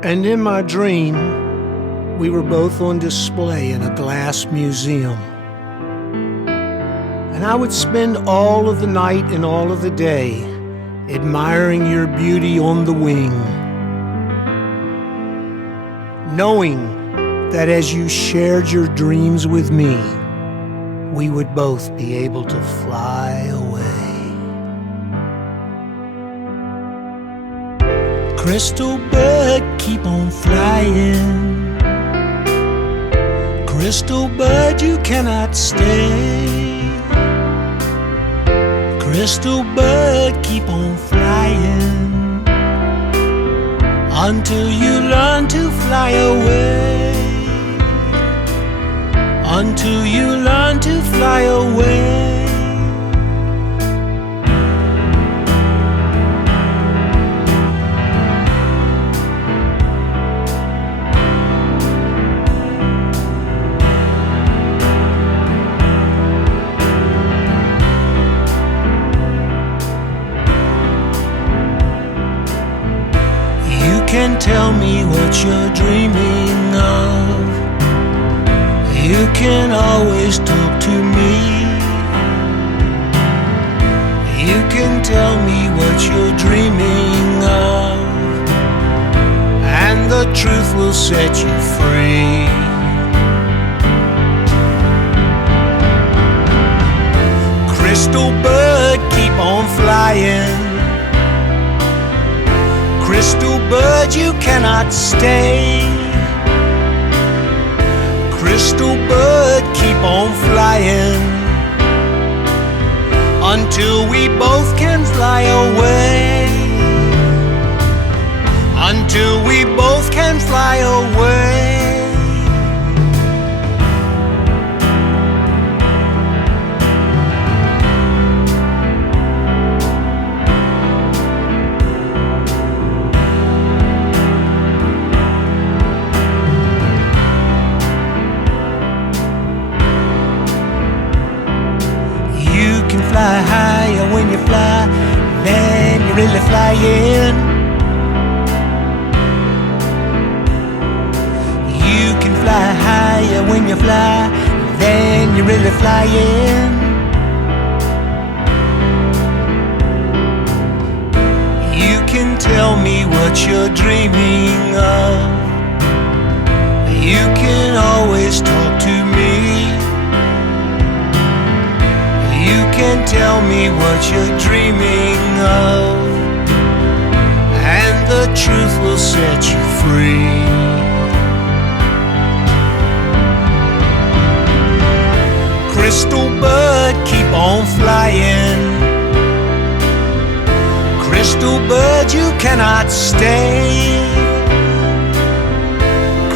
And in my dream, we were both on display in a glass museum. And I would spend all of the night and all of the day admiring your beauty on the wing, knowing that as you shared your dreams with me, we would both be able to fly away. Crystal bird, keep on flying. Crystal bird, you cannot stay. Crystal bird, keep on flying until you learn to fly away. Until you learn to fly away. You can tell me what you're dreaming of. You can always talk to me. You can tell me what you're dreaming of, and the truth will set you free. Crystal bird, keep on flying. Crystal bird, you cannot stay. Crystal bird, keep on flying until we both can fly away. Until we both can fly away. Fly higher when you fly, then you're really flying. You can fly higher when you fly, then you're really flying. You can tell me what you're dreaming of. You can always talk to me. You can tell me what you're dreaming of, and the truth will set you free. Crystal bird, keep on flying. Crystal bird, you cannot stay.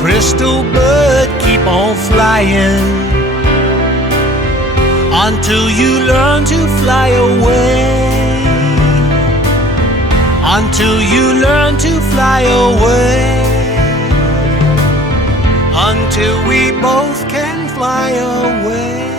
Crystal bird, keep on flying until you learn to fly away. Until you learn to fly away. Until we both can fly away.